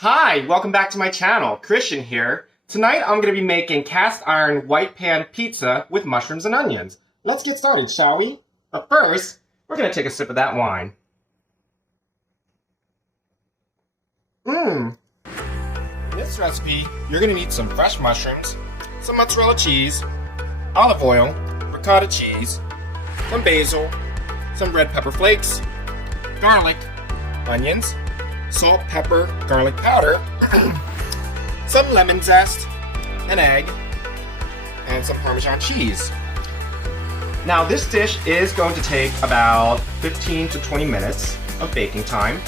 Hi, welcome back to my channel. Christian here. Tonight I'm going to be making cast iron white pan pizza with mushrooms and onions. Let's get started, shall we? But first, we're going to take a sip of that wine. In this recipe, you're going to need some fresh mushrooms, some mozzarella cheese, olive oil, ricotta cheese, some basil, some red pepper flakes, garlic, onions, salt, pepper, garlic powder, some lemon zest, an egg, and some Parmesan cheese. Now this dish is going to take about 15 to 20 minutes of baking time,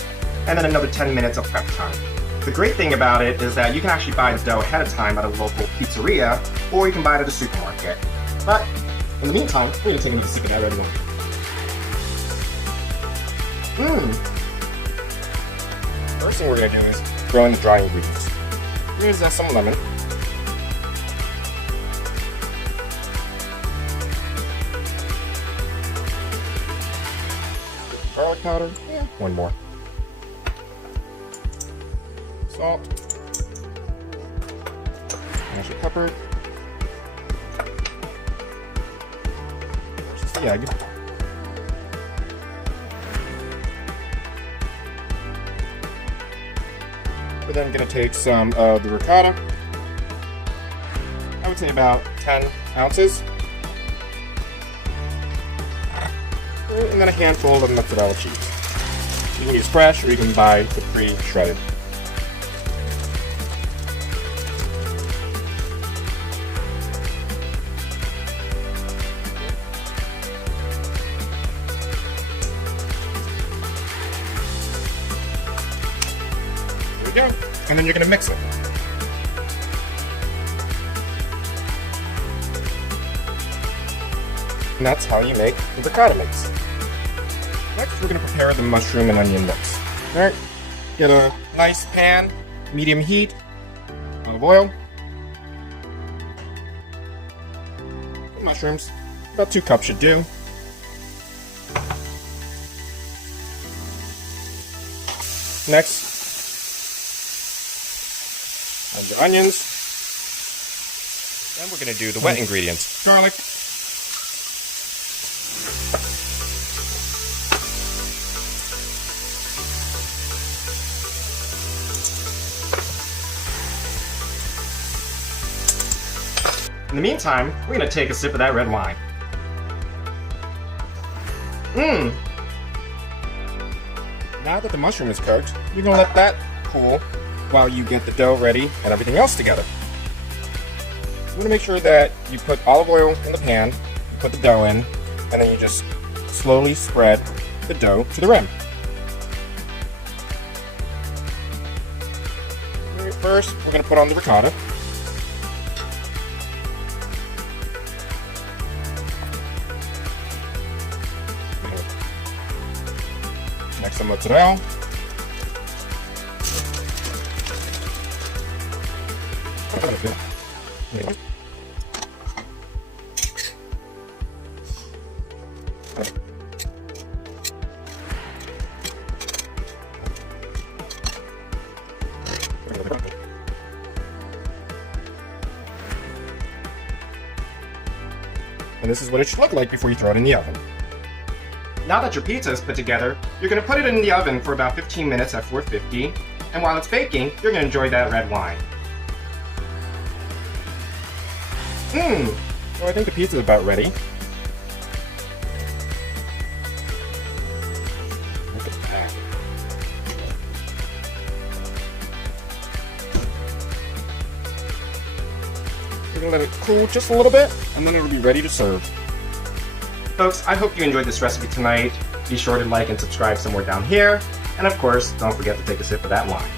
and then another 10 minutes of prep time. The great thing about it is that you can actually buy the dough ahead of time at a local pizzeria, or you can buy it at a supermarket. But in the meantime, we're going to take another sip of that red wine. First thing we're going to do is throw in the dry ingredients. Here's some lemon. Garlic powder. One more. Salt. Mash it, pepper. Just the egg. We're then going to take some of the ricotta. I would say about 10 ounces. And then a handful of mozzarella cheese. You can use fresh or you can buy the pre-shredded. There we go. And then you're going to mix it. And that's how you make the ricotta mix. Next, we're going to prepare the mushroom and onion mix. Alright, get a nice pan, medium heat, olive oil, mushrooms, about 2 cups should do. Next, add your onions. Then we're going to do the wet ingredients. Garlic. In the meantime, we're going to take a sip of that red wine. Now that the mushroom is cooked, you're going to let that cool while you get the dough ready and everything else together. You want to make sure that you put olive oil in the pan, you put the dough in, and then you just slowly spread the dough to the rim. First, we're going to put on the ricotta. Next, some mozzarella. And this is what it should look like before you throw it in the oven. Now that your pizza is put together, you're going to put it in the oven for about 15 minutes at 450, and while it's baking, you're going to enjoy that red wine. So I think the pizza is about ready. Look at that. We're going to let it cool just a little bit, and then it'll be ready to serve. Folks, I hope you enjoyed this recipe tonight. Be sure to like and subscribe somewhere down here. And of course, don't forget to take a sip of that wine.